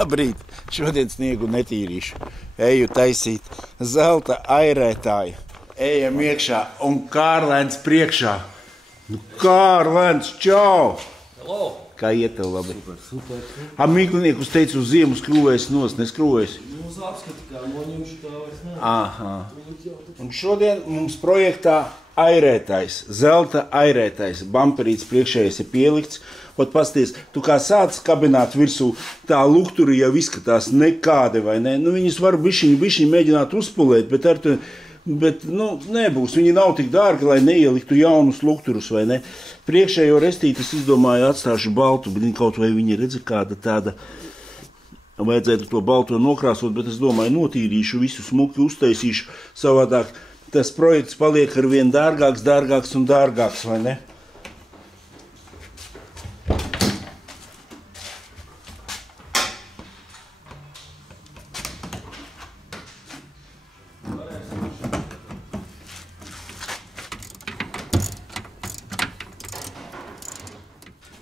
Labrīt, šodien sniegu netīrīšu. Eju taisīt zelta airētāju. Ejam iekšā un Kārlēns priekšā. Nu, Kārlēns, čau! Hello! Kā iet tev labi? Super. Mīkliniekus teicu uz ziemu skrūvēs nost, neskrūvēs? Mums apskati, kā noņemšu tā vairs ne. Aha. Un šodien mums projektā airētājs, zelta airētājs. Bamperīts priekšējais ir pielikts. Ot pasties, tu kā sāc kabināt virsū, tā lukturi jau izskatās nekādi, vai ne? Nu, viņus var bišķiņi mēģināt uzpulēt, bet nebūs. Viņi nav tik dārgi, lai neieliktu jaunus lukturus, vai ne? Priekšējo restīti es izdomāju atstāšu baltu, bet kaut vai viņi redz kāda tāda, vajadzētu to balto nokrāsot, bet es domāju, notīrīšu, visu smuki uztaisīšu, savādāk tas projekts paliek ar vien dārgāks un dārgāks, vai ne?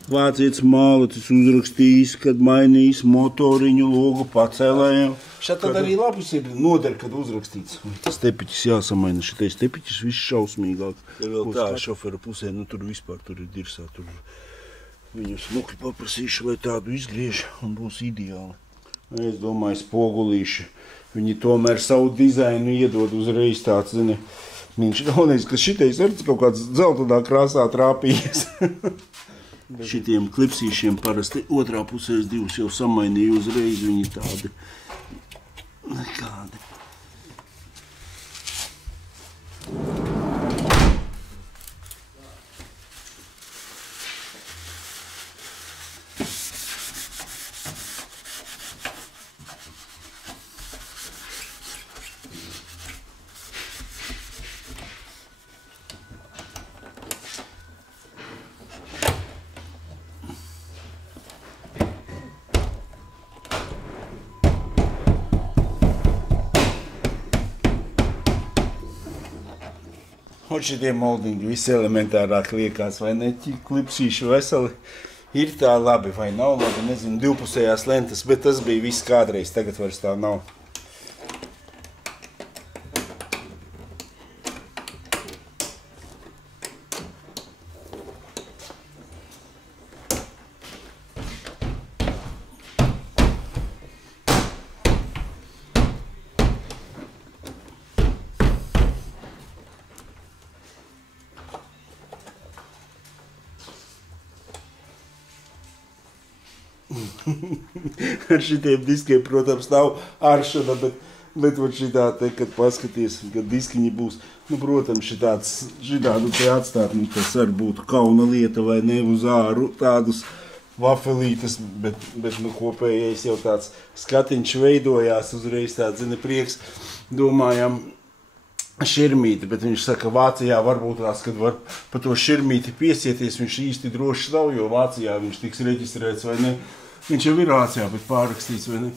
Vācietis Māletis uzrakstījis, kad mainīs motoriņu logu pacēlējiem. Šeit tad arī labus ir noder, kad uzrakstīts. Tas tepiķis jāsamaina, šitais tepiķis viss šausmīgāk. Ja vēl tā šofera pusē, nu tur vispār tur ir dirsā. Tur viņu smuki paprasīšu, lai tādu izgriež un būs ideāli. Es domāju, spogulīši. Viņi tomēr savu dizainu iedod uzreiz tāds, zini. Viņš galvenais, ka šitais ir kaut kāds dzeltenā krāsā trāpījies. Šitiem klipsīšiem parasti otrā pusē es divus jau samainīju uzreiz, viņi tādi nekādi. Un šitie moldiņi visi elementārāk liekas, vai ne? Klipsīši veseli ir tā labi vai nav labi, nezinu, divpusējās lentas, bet tas bija viss kādreiz, tagad vairs tā nav. Ar šitiem diskiem, protams, nav aršana, bet šitā te, kad paskaties, kad diskiņi būs, nu, protams, šitādu te atstāt, nu, tas arī būtu kauna lieta vai ne uz āru tādus vafelītes, bet nu, kopējais jau tāds skatiņš veidojās uzreiz tāds, zini, prieks, domājam, širmīti, bet viņš saka, Vācijā varbūt tās, kad var pa to širmīti piesieties, viņš īsti droši nav, jo Vācijā viņš tiks reģistrēts vai ne. Viņš jau ir Vācijā, bet pārrakstīts vai ne.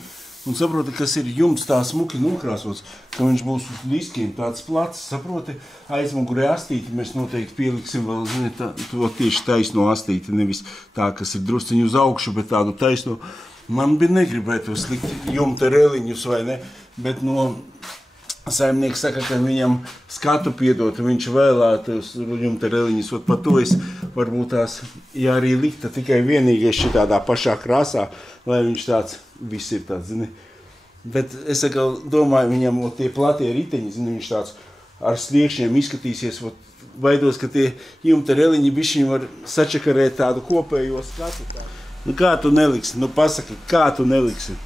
Un saproti, kas ir jumts tā smuki nokrāsots, ka viņš būs uz diskiem tāds plats, saproti, aizmugurē astīti mēs noteikti pieliksim vēl, zini, to tieši taisno astīti, nevis tā, kas ir drusciņu uz augšu, bet tādu taisno. Man bija negribētos likt jumta reliņus vai ne, bet no saimnieks saka, ka viņam skatu piedot, viņš vēlētos jumta reliņus, ot par to es varbūt tās, ja arī likta tikai vienīgais šitādā pašā krāsā, lai viņš tāds, viss ir tāds, zini. Bet es domāju, viņam tie platie riteņi, zini, viņš tāds ar sliekšņiem izskatīsies, baidos, ka tie jumta reliņi bišķiņi var sačakarēt tādu kopējo skatu. Nu kā tu neliksi? Nu pasaki, kā tu neliksi?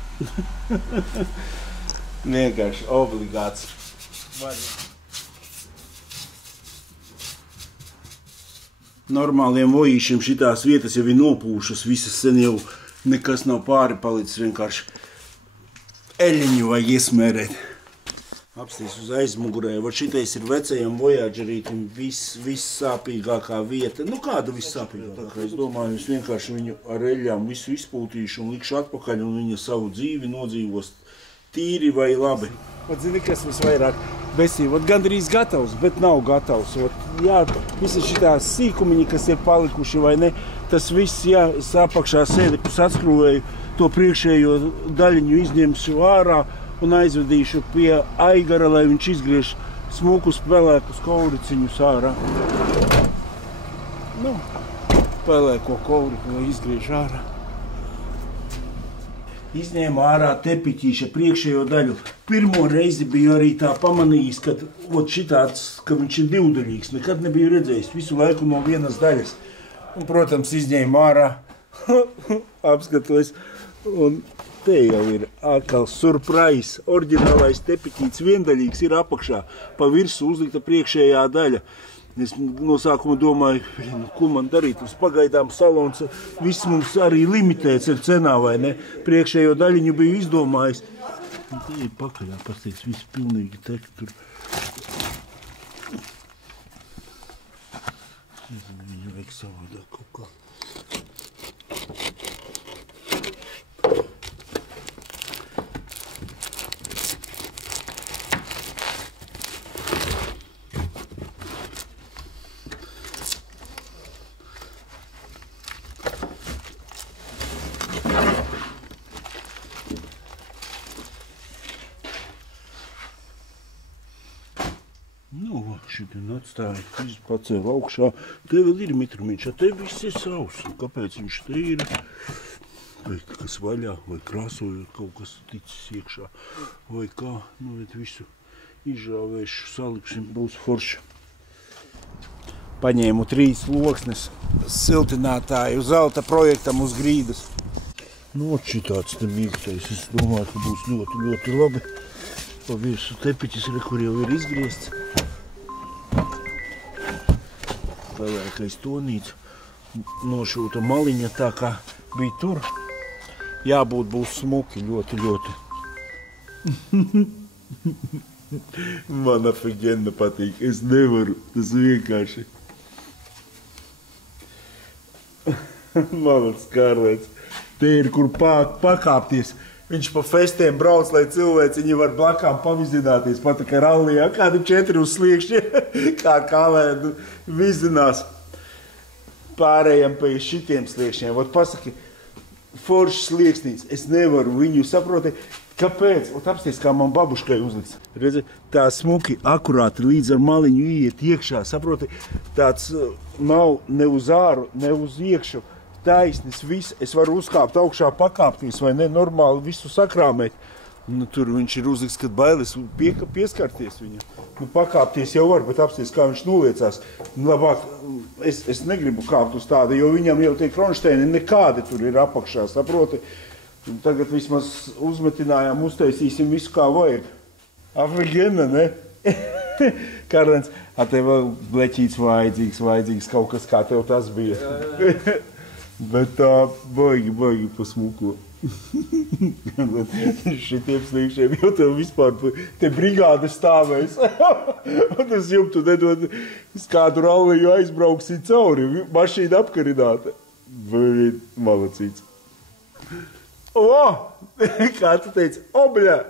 Vienkārši obligāts. Normāliem vojīšiem šitās vietas jau ir nopūšas, visas sen jau nekas nav pāri palicis, vienkārši eļiņu vajag iesmērēt. Apstīs uz aizmugurē, var šitais ir vecajam vojāģerītim vissāpīgākā vieta. Nu kādu vissāpīgākā? Es domāju, es vienkārši viņu ar eļļām visu izpūtīšu un likšu atpakaļ un viņa savu dzīvi nodzīvos tīri vai labi. Zini, kas visvairāk besīja? Gandrīz gatavs, bet nav gatavs. Jā, visi šitās sīkumiņi, kas ir palikuši vai ne, tas viss, jā, es apakšā sēdekļus atskrūvēju, to priekšējo daļiņu izņemšu ārā un aizvedīšu pie Aigara, lai viņš izgriež smukus pelēkus kauriciņus ārā. Nu, pelēko kauriku, lai izgriež ārā. Izņēmu ārā tepiķīša priekšējo daļu. Pirmo reizi biju arī tā pamanījis, kad šitāds, ka viņš ir divdaļīgs. Nekad nebiju redzējis, visu laiku no vienas daļas. Un, protams, izņēmu ārā, apskatos, un te jau ir atkal surprise. Oriģinālais tepiķīts viendaļīgs ir apakšā, pa virsu uzlikta priekšējā daļa. Es no sākuma domāju, ko man darīt, uz pagaidām salons viss mums arī limitēts ir cenā, vai ne? Priekšējo daļiņu biju izdomājis. Un te ir pakaļā, pasties, viss pilnīgi tek tur. Viņu vajag savādāk kaut kā. Nu, šitien atstāja, viss pacēla augšā. Te vēl ir mitrumiņš, te viss ir savs. Kāpēc viņš te ir? Vai kas vaļā, vai krāsojot kaut kas ticis iekšā, vai kā. Nu, bet visu izžāvēšu, salikšim, būs forši. Paņēmu 3 loksnes siltinātāju zelta projektam uz grīdas. Nu, šitāds te mīktais, es domāju, ka būs ļoti, ļoti labi. Pa visu tepiķis, kur jau ir izgriezts. Pelēkais tonīts, nošūta maliņa tā kā bija tur. Jābūt būs smuki, ļoti, ļoti. Man afiģenna patīk, es nevaru, tas vienkārši. Malas Kārlēts, te ir kur pakāpties. Viņš pa festiem brauc, lai cilvēciņi var blakām pavizināties, pat kā rallijā, kādi 4 uz sliekšņi, kā kalēdu vizinās. Pārējām pie šitiem sliekšņiem. Vot pasaki, foršs slieksnīts, es nevaru viņu saproti, kāpēc? Ot apsties, kā man babuškai uzliks. Redzi, tā smuki, akurāti līdz ar maliņu iet iekšā, saproti, tāds nav ne uz āru, ne uz iekšu. Taisnis, viss, es varu uzkāpt augšā, pakāpties, vai ne, normāli visu sakrāmēt. Nu, tur viņš ir uzliks, kad bailes pieskarties viņam. Nu, pakāpties jau var, bet apsties, kā viņš noliecās. Nu, labāk, es negribu kāpt uz tādu, jo viņam jau tie kronšteini nekādi tur ir apakšā, saproti. Tagad vismaz uzmetinājām, uztaisīsim visu kā vajag. Afigena, ne? Karlens, tev vēl bleķīts vajadzīgs kaut kas, kā tev tas bija. Jā. Bet tā baigi pasmuko. Šitiem sliekšiem jau tev vispār te brigāde stāvēs. Un tas jau tu nedod kādu ralliju aizbrauksi cauri, mašīna apkarināta. Vai malacīts. O! Kā tu teici? Obļa!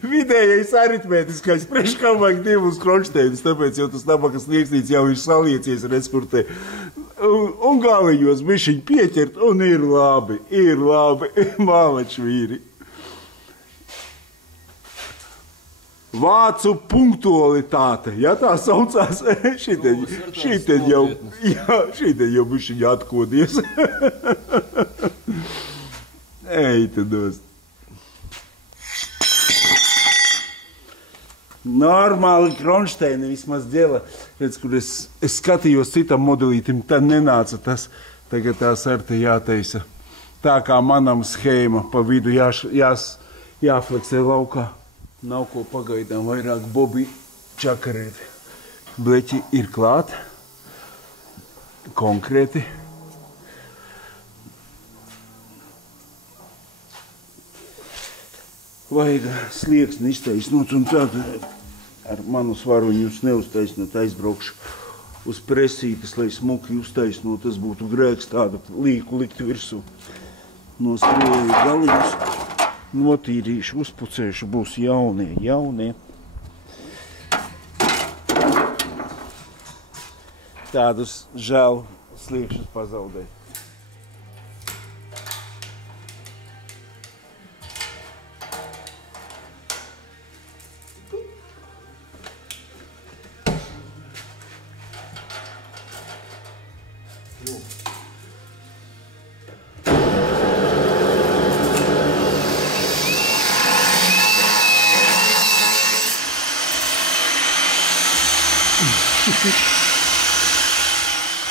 Vidējais aritmētiskais, priekškam vajag 2 kronšteinus, tāpēc jau tas nabakas slieksnīts jau ir saliecies, redz, kur te. Un galiņos bišķiņ pieķert, un ir labi, mālači vīri. Vācu punktualitāte, ja tā saucās, šitien jau bišķiņ atkodies. Ej, te dos. Normāli kronšteini vismaz dēla, redz, kur es skatījos citam modelītim, tad nenāca tas, tagad tās ar te jāteisa. Tā kā manam schēma pa vidu jāfleksē laukā. Nav ko pagaidām vairāk bobi čakarēt. Bleķi ir klāt, konkrēti. Vajag slieksni iztaisnot, un tad ar manu svaru viņus neuztaisnot, aizbraukšu uz presītes, lai smuki uztaisnot. Tas būtu grēks tādu līku likt virsū. Noskrēju galiņus. Notīrīšu, uzpucēšu, būs jaunie. Šitādus žēl sliekšus pazaudēt.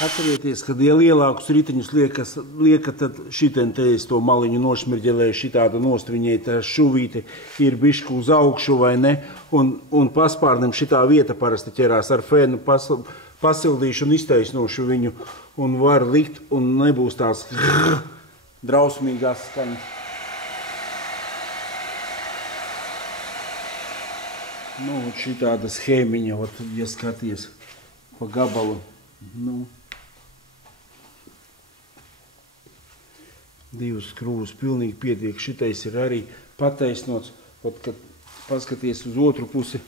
Atcerieties, kad ja lielākus riteņus lieka, tad šitien te es to maliņu nošmirģelēju, šitāda nost viņai tā šuvīte ir bišku uz augšu vai ne, un paspārnim šitā vieta parasti ķerās ar fēnu, pasildīšu un iztaisnošu viņu, un var likt, un nebūs tās drausmīgās skaņas. Nu, šitāda schēmiņa, ja skaties pa gabalu, nu. Divas skrūvas pilnīgi pietiek. Šitais ir arī pataisnots. Kad paskaties uz otru pusi,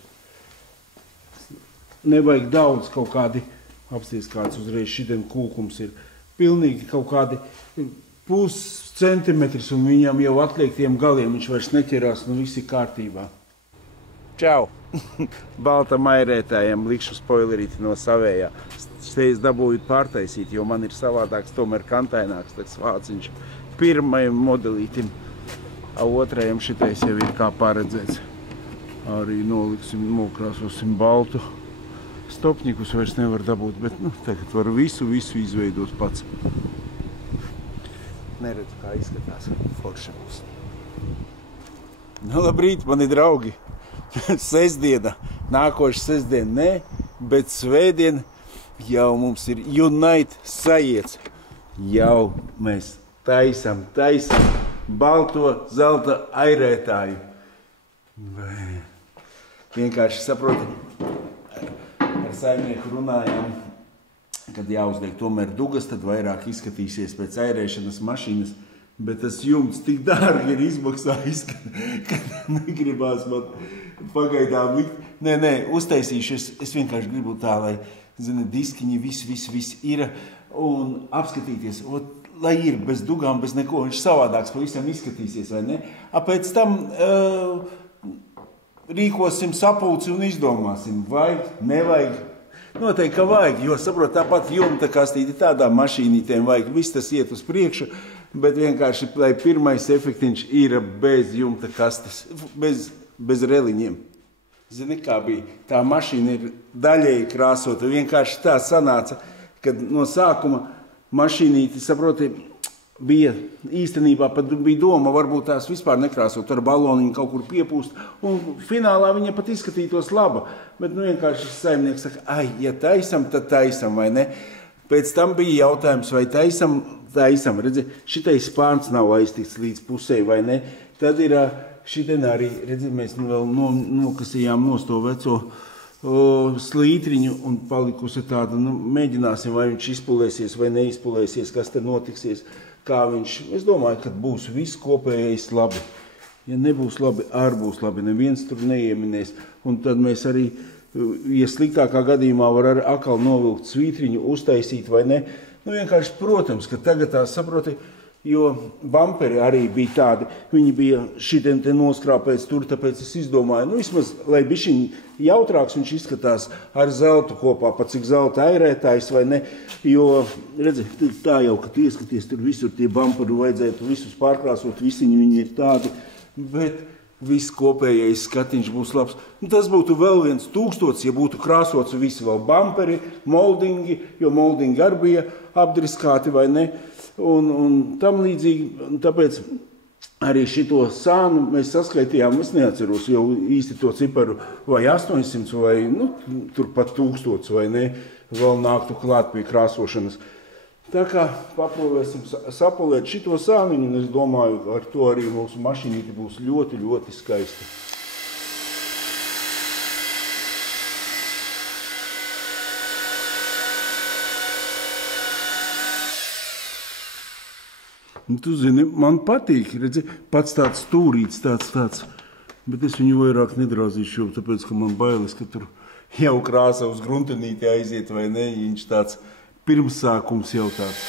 nevajag daudz kaut kādi, apsties kāds uzreiz šitiem kūkums ir. Pilnīgi kaut kādi puscentimetrs un viņam jau atliek tiem galiem, viņš vairs neķerās, nu viss ir kārtībā. Čau! Baltam airētājiem likšu spoilerīti no savējā. Steidz dabūju pārtaisīt, jo man ir savādāks, tomēr kantaināks tāds vāciņš. Pirmajam modelītim, a otrajam šitais jau ir kā paredzēts. Arī nokrāsosim baltu. Stopņikus vairs nevar dabūt, bet tagad var visu izveidot pats. Neredzu, kā izskatās foršams. Labrīt, mani draugi! Sestdiena, nākoša sestdiena ne, bet svētdiena jau mums ir Unite sajiets. Jau mēs taisam balto zelta airētāju. Vienkārši saproti, ar saimnieku runājām, kad jāuzliek tomēr dugas, tad vairāk izskatīsies pēc airēšanas mašīnas, bet tas jumts tik dārgi ir izmaksājis, ka negribās man pagaidām likt. Nē, uztaisīšu, es vienkārši gribu tā, lai, zini, diskiņi viss ir, un apskatīties, lai ir bez dugām, bez neko, viņš savādāks pavisam izskatīsies, vai ne? Pēc tam rīkosim sapulci un izdomāsim, vajag, nevajag. Noteikti, ka vajag, jo, saprot, tāpat jumta kastīti tādām mašīnītēm vajag, viss tas iet uz priekšu, bet vienkārši, lai pirmais efektiņš ir bez jumta kastes, bez reliņiem. Zini, kā bija? Tā mašīna ir daļēji krāsota, vienkārši tā sanāca, kad no sākuma mašīnīti, saproti, bija īstenībā pat bija doma, varbūt tās vispār nekrāsot, ar baloniņu kaut kur piepūst, un finālā viņa pat izskatītos laba. Bet vienkārši saimnieks saka, ja taisam, tad taisam, vai ne? Pēc tam bija jautājums, vai taisam, redzi, šitais spārns nav aiztikts līdz pusē, vai ne? Tad ir šitien arī, redzi, mēs vēl nokasījām nost to veco slītriņu un palikusi tāda, mēģināsim, vai viņš izpulēsies vai neizpulēsies, kas te notiksies, kā viņš. Es domāju, ka būs viss kopējais labi. Ja nebūs labi, arī būs labi, neviens tur neieminēs. Un tad mēs arī, ja sliktākā gadījumā var arī atkal novilkt svītriņu, uztaisīt vai ne. Vienkārši, protams, ka tagad tā saproti, jo bumperi arī bija tādi, viņi bija šitiem te noskrāpēts tur, tāpēc es izdomāju, vismaz, lai bišķiņ jautrāks viņš izskatās ar zeltu kopā, pat cik zelta airētājs vai ne, jo, redzi, tā jau, kad ieskaties, tur visur tie bumperi vajadzētu visus pārkrāsot, visiņi viņi ir tādi, bet viss kopējais skatiņš būs labs. Tas būtu vēl 1000, ja būtu krāsots visi vēl bumperi, moldingi, jo moldingi arī bija apdriskāti vai ne, un tam līdzīgi, tāpēc arī šito sānu mēs saskaitījām, es neatceros jau īsti to ciparu, vai 800 vai, turpat 1000 vai ne, vēl nāktu klāt pie krāsošanas. Tā kā paprovēsim sapulēt šito sāniņu, un es domāju, ar to arī mūsu mašīnīti būs ļoti, ļoti skaisti. Tu zini, man patīk, redzi, pats tāds stūrīts, tāds, bet es viņu vairāk nedrāzīšu, jo tāpēc, ka man bailes, ka tur jau krāsa uz gruntenīti aiziet vai ne, viņš tāds pirmsākums jau tāds.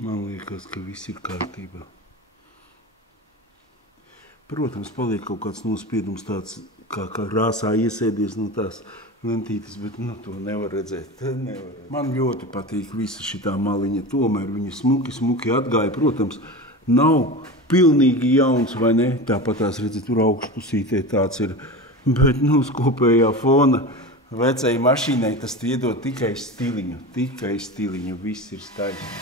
Man liekas, ka viss ir kārtībā. Protams, paliek kaut kāds nospiedums tāds, kā krāsā iesēdies no tās lentītes, bet to nevar redzēt. Man ļoti patīk visa šitā maliņa, tomēr viņa smuki atgāja. Protams, nav pilnīgi jauns, vai ne? Tāpat tās redzat, tur augšpusītē tāds ir, bet uz kopējā fona vecai mašīnai tas iedod tikai stiliņu, viss ir staļi.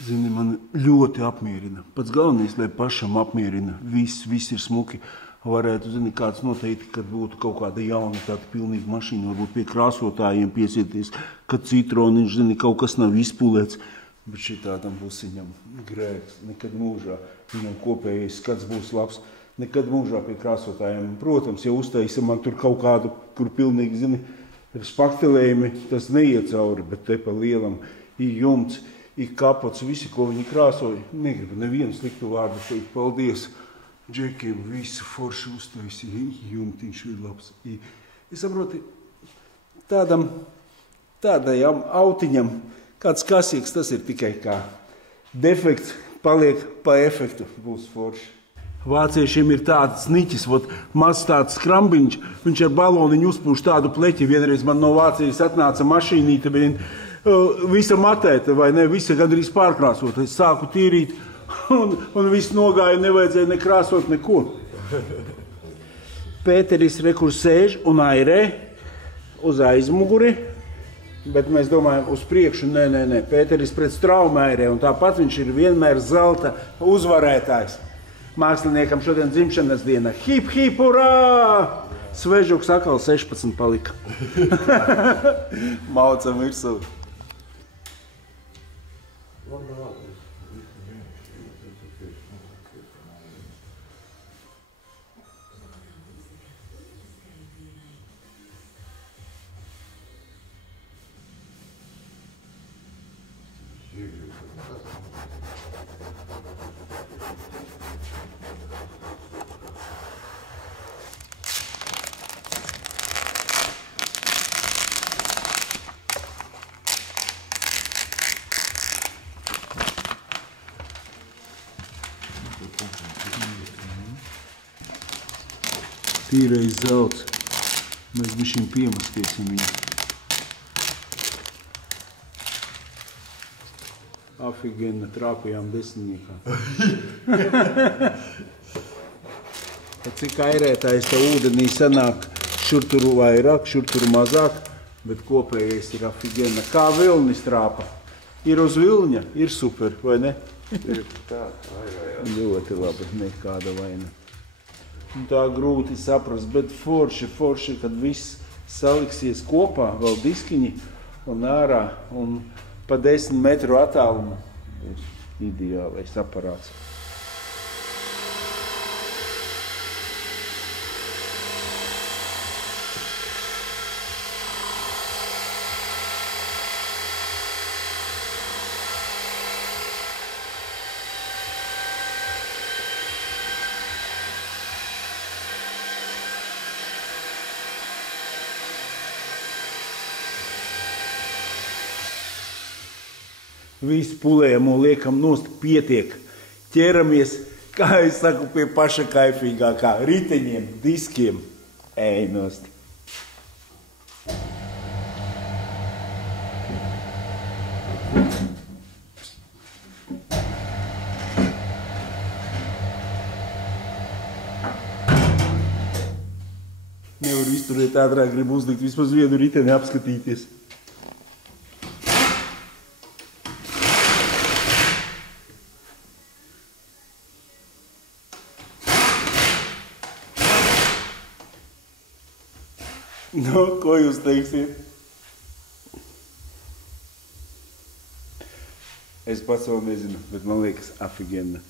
Zini, man ļoti apmierina. Pats galvenais, lai pašam apmierina. Viss ir smuki. Varētu, zini, kāds noteikti, kad būtu kaut kāda jauna, tāda pilnīga mašīna, varbūt pie krāsotājiem piesieties, kad citroniņš, zini, kaut kas nav izpūlēts. Bet šitādam būs viņam grēks. Nekad mūžā viņam kopējais skats būs labs. Nekad mūžā pie krāsotājiem. Protams, ja uztaisa man tur kaut kādu, kur pilnīgi, zini, spaktelējumi, tas neiet cauri, bet te pa lielam ir jumts. Ir kapots, visi, ko viņi krāsoja. Negribu nevienu sliktu vārdu teikt. Paldies džekiem, visu forši uztaisīja. Jumtiņš ir labs. Es saprotu, tādajam autiņam, kāds kasīgs, tas ir tikai kā defekts, paliek pa efektu, būs forši. Vāciešiem ir tāds niķis, mazs tāds skrambiņš, viņš ar baloniņu uzpūš tādu pleķi. Vienreiz man no Vācijas atnāca mašīnīte, visa matēta, vai ne, visa gandrīz pārkrāsot. Es sāku tīrīt, un viss nogāja, nevajadzēja nekrāsot neko. Pēteris rekur sēž un airē uz aizmuguri, bet mēs domājam uz priekšu, nē. Pēteris pret straumu airē, un tāpat viņš ir vienmēr zelta uzvarētājs. Māksliniekam šodien dzimšanas diena. Hip, hip, urā! Svežuks atkal 16 palika. Maucam virsū. Tīrais zelts. Mēs bišķiņ piemaskiesim viņu. Afigēna trāpījām desmitniekā. Cik airētājs te ūdenī sanāk, šur tur vairāk, šur tur mazāk, bet kopējais ir afigēna. Kā vilnis trāpa. Ir uz vilņa, ir super, vai ne? Ir tā, ļoti labi, nekāda vaina. Un tā grūti saprast, bet forši, kad viss saliksies kopā, vēl diskiņi un ārā, un pa 10 metru attālumu būs ideālais aparāts. Visu pulējumu liekam nost, pietiek. Ķeramies, kā es saku, pie paša kaifīgākā, riteņiem, diskiem. Ej nost. Nevaru izturēt ātrāk, gribu uzlikt vismaz vienu riteni apskatīties. Nu, ko jūs teiksiet? Es pats vēl nezinu, bet man liekas afigēna.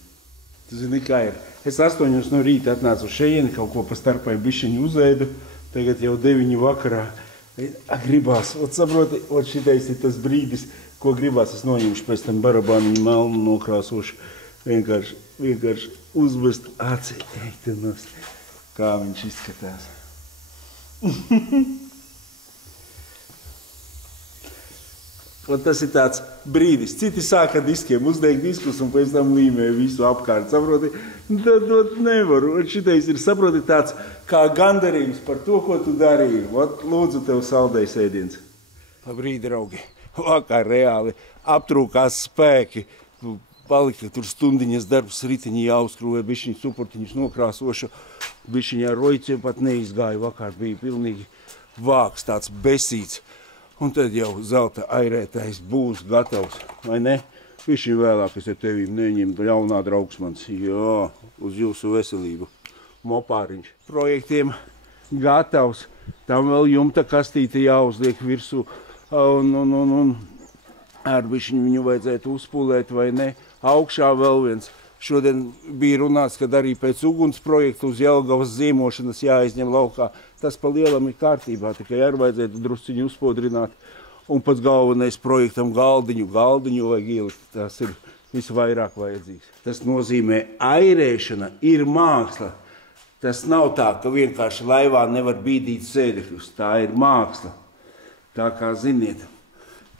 Tu zini, kā ir. Es 8 no rīta atnācu uz šejieni, kaut ko pa starpai bišķiņu uzēdu, tagad jau 9 vakarā. Gribās, saproti, šitais ir tas brīdis, ko gribās, es noņemšu pēc tam barabāniņu melnu nokrāsošu, vienkārši uzvest aci, eiktenos, kā viņš izskatās. Un tas ir tāds brīdis. Citi sāka diskiem, uzliek diskus un pēc tam līmē visu apkārt. Saproti? Tad nevaru. Un šitais ir, saproti, tāds kā gandarījums par to, ko tu darīji. Ot, lūdzu tev saldējs ēdiens. Labrīt, draugi. Vakar reāli aptrūkās spēki. Palika tur stundiņas darbs, ritiņi jāuzkrūvē, bišķiņi supurtiņus nokrāsošu. Bišķiņi ar roiciem pat neizgāju. Vakar bija pilnīgi vāks, tāds besīts. Un tad jau zelta airētājs būs gatavs, vai ne? Višķi vēlāk es ar tevīm neņemtu jaunā draugs mans. Jā, uz jūsu veselību. Mopāriņš. Projektiem gatavs. Tam vēl jumta kastīte jāuzliek virsū. Un ar višķiņu viņu vajadzētu uzpūlēt, vai ne? Augšā vēl viens. Šodien bija runāts, kad arī pēc uguns projekta uz Jelgavas zīmošanas jāizņem laukā. Tas pa lielam ir kārtībā, tikai ar vajadzētu drusciņu uzpodrināt. Un pats galvenais projektam galdiņu vajag ielikt. Tas ir visvairāk vajadzīgs. Tas nozīmē, airēšana ir māksla. Tas nav tā, ka vienkārši laivā nevar bīdīt sēdekļus. Tā ir māksla. Tā kā ziniet,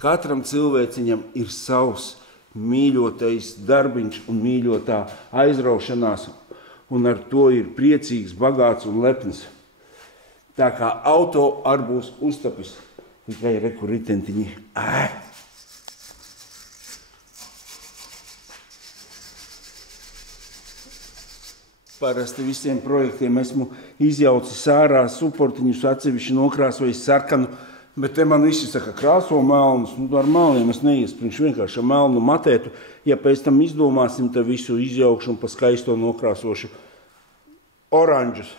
katram cilvēciņam ir savs mīļotais darbiņš un mīļotā aizraušanās, un ar to ir priecīgs, bagāts un lepns. Tā kā auto ar būs uztapis, tikai reku ritentiņi. Parasti visiem projektiem esmu izjaucis ārā suportiņus atsevišķi nokrāsojis sarkanu, bet te man visi saka, krāso melnus, ar melniem es neiespriņšu, vienkārši ar melnu matētu. Ja pēc tam izdomāsim, tad visu izjaukšu un pa skaisto nokrāsošu oranžus.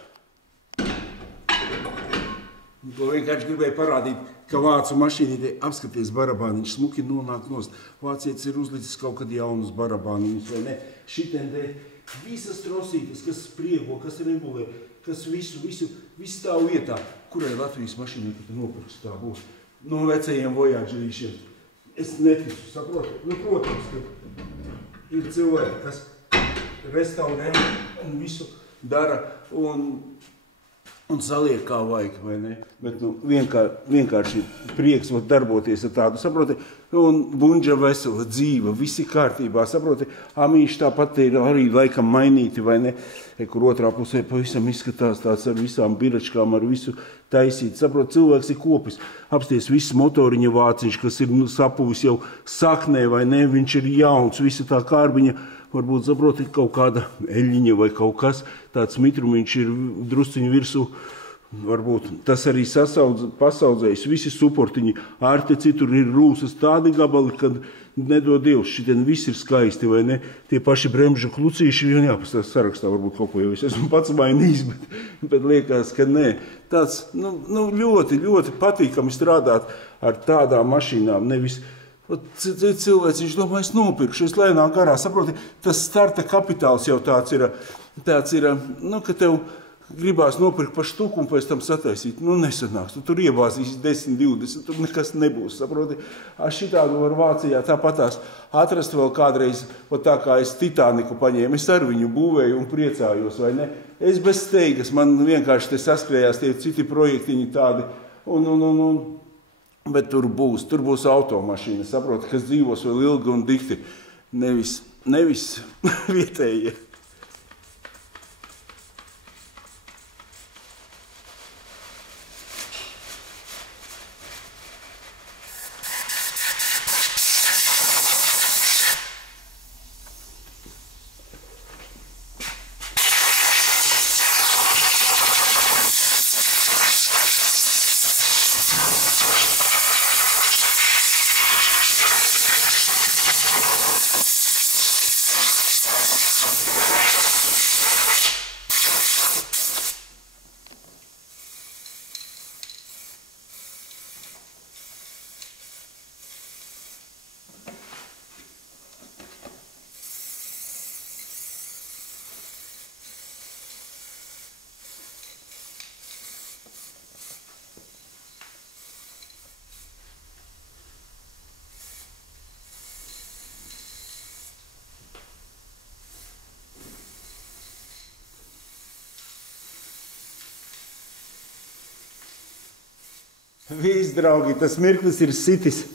To vienkārši gribēju parādīt, ka vācu mašīnītē apskaties barabāniņš, smuki nonāk nost. Vācietis ir uzlicis kaut kad jaunus barabāniņus, vai ne? Šitien te visas trosītes, kas spriego, kas regulē, kas visu stāv vietā. Kurai Latvijas mašīnai tad nopirks tā būs? No vecajiem vojāģerīšiem. Es neticu, saprotu. Protams, ka ir cilvēki, kas restaurē un visu dara un saliek kā vajag, vai ne? Bet vienkārši prieks darboties ar tādu, saproti, un bunģa vesela, dzīva, visi kārtībā, saproti, amīši tāpat ir arī laikam mainīti, vai ne? Kur otrā pusē pavisam izskatās tāds ar visām biračkām, ar visu taisīt, saproti, cilvēks ir kopis, apsties viss motoriņa vāciņš, kas ir sapuvis jau saknē, vai ne? Viņš ir jauns, visa tā kārbiņa, varbūt, saproti, kaut kāda eļļiņa vai kaut kas, tāds mitrumiņš ir drusciņu virsū, varbūt tas arī pasaudzējis, visi suportiņi, ārte citur ir rūsas tādi gabali, kad nedod Dievs, šitien viss ir skaisti, vai ne? Tie paši bremžu klucīši, jā, sarakstā varbūt kaut ko jau es esmu pats mainījis, bet liekas, ka nē. Tāds, ļoti, ļoti patīkami strādāt ar tādām mašīnām, nevis cilvēks, viņš domā, es nopirkšu, es lēnā garā, saproti, tas starta kapitāls jau tāds ir, ka tev gribās nopirkt pa štuku un pēc tam sataisīt. Nesanāks, tu tur iebāzīsi 10, 20, tur nekas nebūs, saproti. Šitādu var Vācijā tāpatās atrast vēl kādreiz, tā kā es Titaniku paņēmu, es ar viņu būvēju un priecājos, vai ne? Es bez steigas, man vienkārši te saskrējās tie citi projektiņi tādi, bet tur būs automašīna, saproti, kas dzīvos vēl ilgi un dikti, nevis vietējie. Viss, draugi, tas mirklis ir sitis.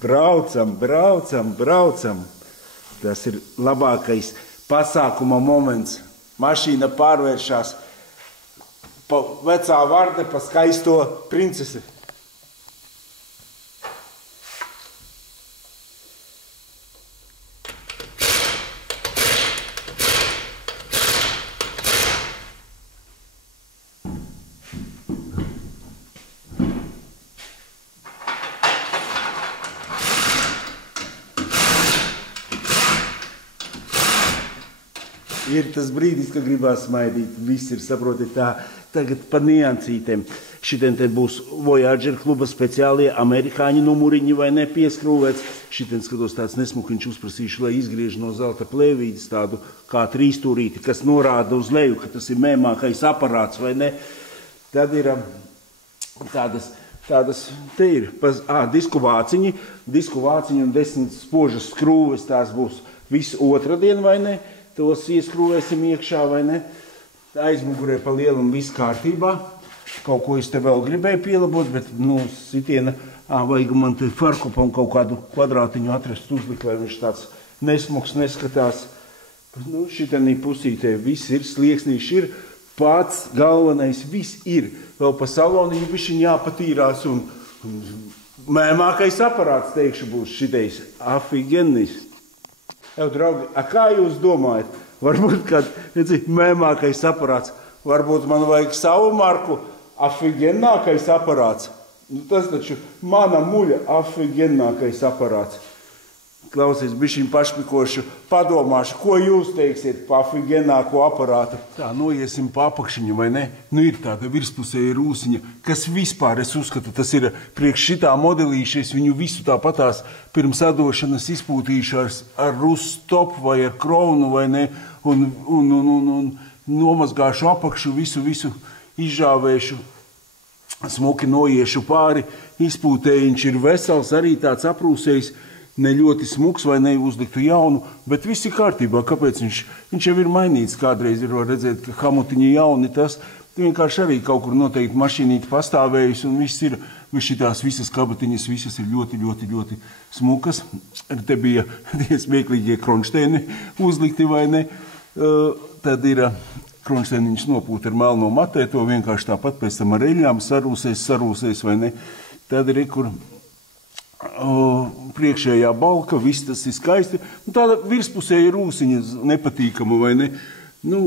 Braucam, braucam, braucam. Tas ir labākais pasākuma moments. Mašīna pārvēršās pa vecā varde, pa skaisto princesi. Ir tas brīdis, ka gribās smaidīt. Viss ir, saprotiet, tā tagad pa niansītēm. Šitien te būs Voyager kluba speciālie amerikāņu numuriņi vai ne pieskrūvēts. Šitien skatos tāds nesmukiņš uzprasīšu, lai izgriež no zelta plēvītes tādu kā trīstūrīti, kas norāda uz leju, ka tas ir mēmākais aparāts vai ne. Tad ir tādas te ir disku vāciņi un 10 spožas skrūves, tās būs visu otradien vai ne. Tos ieskrūvēsim iekšā vai ne. Aizmugurē pa lielam viss kārtībā. Kaut ko es te vēl gribēju pielabot, bet, sitiena, vajag man te farkopam kaut kādu kvadrātiņu atrast uzlikt, lai viņš tāds nesmuks neskatās. Šitenī pusītē viss ir, slieksnīši ir, pats galvenais viss ir. Vēl pa saloniņu bišķiņ jāpatīrās un mēmākais aparāts, teikšu, būs šitais afigenis. Jau, draugi, kā jūs domājat? Varbūt kāds mēmākais aparāts. Varbūt man vajag savu marku afigenākais aparāts. Tas taču mana muļa afigenākais aparāts. Klausies, bišķiņ pašpikošu, padomāšu, ko jūs teiksiet pa afigenāko aparātu. Tā, noiesim pa apakšiņu, vai ne? Ir tāda virspusēja rūsiņa, kas vispār, es uzskatu, tas ir priekš šitā modelīši, es viņu visu tāpatās pirms atdošanas izpūtīšu ar rustop vai ar kronu, vai ne? Un nomazgāšu apakšu, visu izžāvēšu, smuki noiešu pāri, izpūtējiņš ir vesels, arī tāds aprūsējis, ne ļoti smuks vai ne uzliktu jaunu, bet viss ir kārtībā. Kāpēc viņš jau ir mainīts? Kādreiz ir redzēt, ka hamutiņi jauni, tas vienkārši arī kaut kur noteikti mašīnīti pastāvējusi un viss ir, šitās visas kabatiņas, visas ir ļoti smukas. Te bija tie smieklīgie kronšteini uzlikti vai ne. Tad ir kronšteiniņš nopūt ar melno matē, to vienkārši tāpat pēc tam ar eļļām sarūsēs vai ne. Tad ir, kur priekšējā balka, viss tas ir skaisti. Tāda virspusēja rūsiņa nepatīkama vai ne.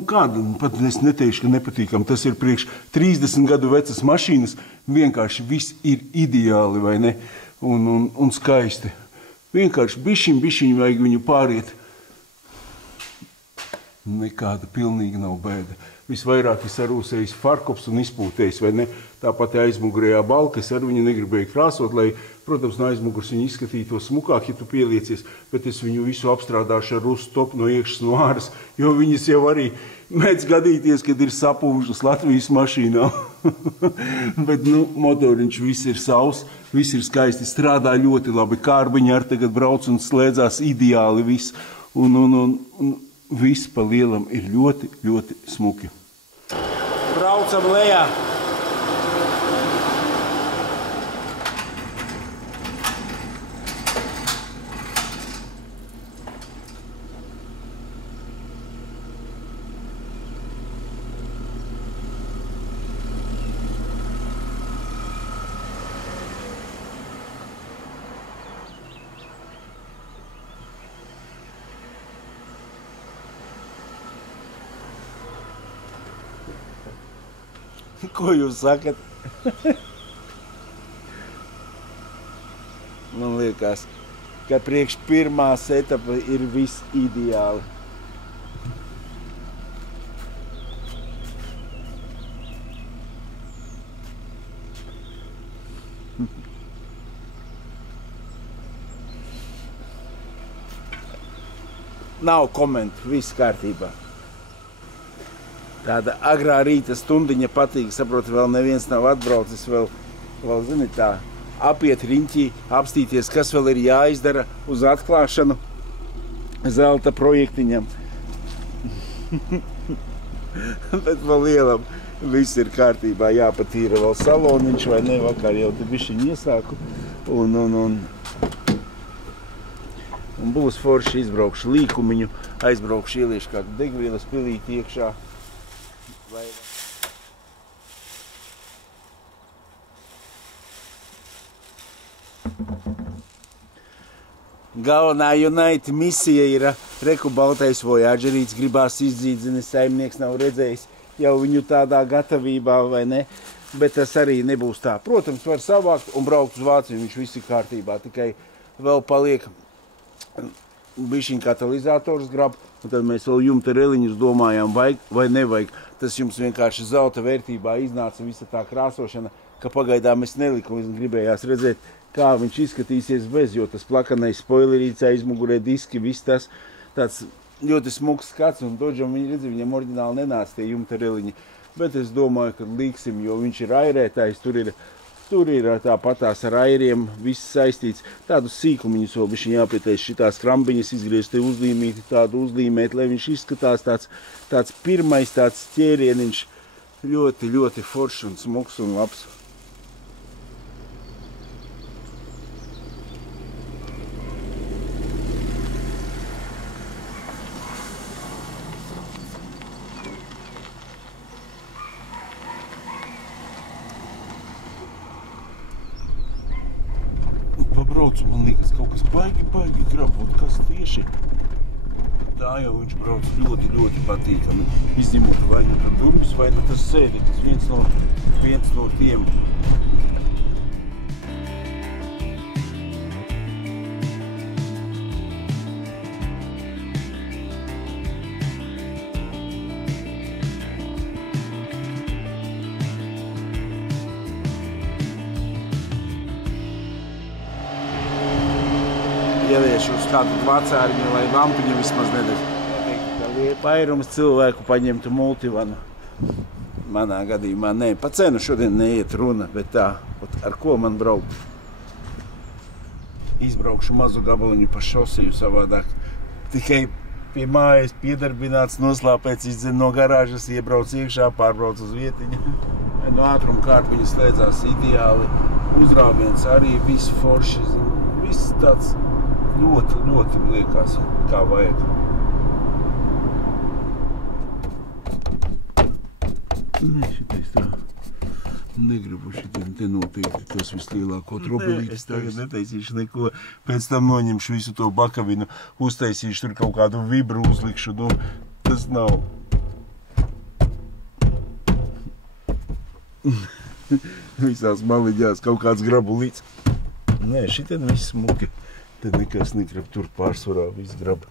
Kāda, pat es neteikšu, ka nepatīkama. Tas ir priekš 30 gadu vecas mašīnas. Vienkārši viss ir ideāli vai ne. Un skaisti. Vienkārši bišķiņ vajag viņu pāriet. Nekāda pilnīgi nav bēda. Visvairāk ir sarūsējis farkops un izpūtējis, vai ne? Tāpat aizmugurējā balka, es ar viņu negribēju krāsot, lai, protams, no aizmugurs viņu izskatītos smukāk, ja tu pieliecies, bet es viņu visu apstrādāšu ar rustop no iekšas no āras, jo viņas jau arī mēdz gadīties, kad ir sapūžas Latvijas mašīnā. Bet, motoriņš viss ir savs, viss ir skaisti, strādā ļoti labi, kārbiņi ar tagad brauc un slēdzās ideāli viss, un viss pa lielam ir ļoti smuki. Braucam lejā! Ko jūs sakat? Man liekas, ka priekš pirmā setapa ir viss ideāli. Nav komentu, viss kārtībā. Tāda agrā rīta stundiņa patīk, saprotu, vēl neviens nav atbraucis, vēl zini tā, apiet riņķī, apstīties, kas vēl ir jāizdara uz atklāšanu zelta projektiņam. Bet man lielam viss ir kārtībā, jāpatīra vēl saloniņš vai ne, vakar jau te bišķiņ iesāku. Un būs forši, izbraukšu līkumiņu, aizbraukšu ieliešu kādu degvielas pilīti iekšā. Galvenā United misija ir reku baltais Voyagerīts, gribās izdzīt, zini, saimnieks nav redzējis jau viņu tādā gatavībā vai ne, bet tas arī nebūs tā. Protams, var savākt un braukt uz Vāciju, viņš viss ir kārtībā, tikai vēl paliek bišķiņ katalizators grab, un tad mēs vēl jumta reliņus domājām, vajag vai nevajag. Tas jums vienkārši zelta vērtībā iznāca visa tā krāsošana, ka pagaidām es neliku, un gribējās redzēt, kā viņš izskatīsies bez, jo tas plakanais spoilerīts, aizmugurē diski, viss tas tāds ļoti smuks skats, un Dodžam viņam oriģināli nenāca tie jumta reliņi. Bet es domāju, ka līksim, jo viņš ir airētājs, tur ir tāpatās ar airiem, viss saistīts. Tādus sīkumiņus vēl bišķiņ jāpieteic, šitās krambiņas izgriezt, te uzlīmīti, tādu uzlīmēt, lai viņš izskatās tāds pirmais tāds ķērieniņš, ļoti, ļoti foršs un smuks un labs. Pabraucu, man liekas, kaut kas baigi grabot, kas tieši. Tā jau viņš brauc ļoti, ļoti patīkami. Izņemot vai nu tad durvis, vai nu tas sēdi, tas viens no tiem. Ieliešu uz kādu vacāriņu, lai lampiņu vismaz nedeg. Vairums cilvēku paņemtu multivanu. Manā gadījumā nē. Pa cenu šodien neiet runa, bet tā, ar ko man braukt? Izbraukšu mazu gabaliņu pa šosiju savādāk. Tikai pie mājas piedarbināts, noslāpēts, izdzen no garāžas, iebrauc iekšā, pārbrauc uz vietiņu. No ātruma kārpiņa slēdzās ideāli. Uzrāviens arī viss forši, viss tāds ļoti, ļoti liekas, kā vajag. Nē, šitais tā. Negribu šitiem te noteikti tos vislielāko tropelītis. Tagad netaisīšu neko. Pēc tam noņemšu visu to bakavinu, uztaisīšu tur kaut kādu vibru uzlikšu. Nu, tas nav. Visās maliņās kaut kāds grabulīts. Nē, šitien viss smuki. Te nekas negrib, tur pārsvarā viss grab.